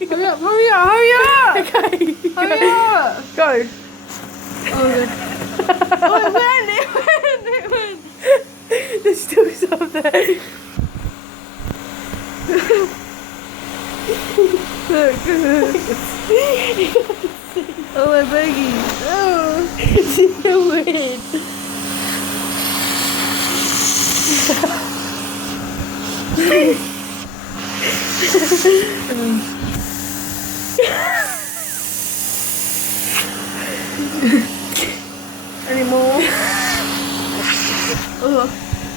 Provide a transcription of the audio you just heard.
Hurry up, hurry up, hurry up! Okay. Hurry up! Go. Oh, good. Oh, it went. There's still some there. Look. Oh, my baggy. Oh. It's so weird. Any more? Oh.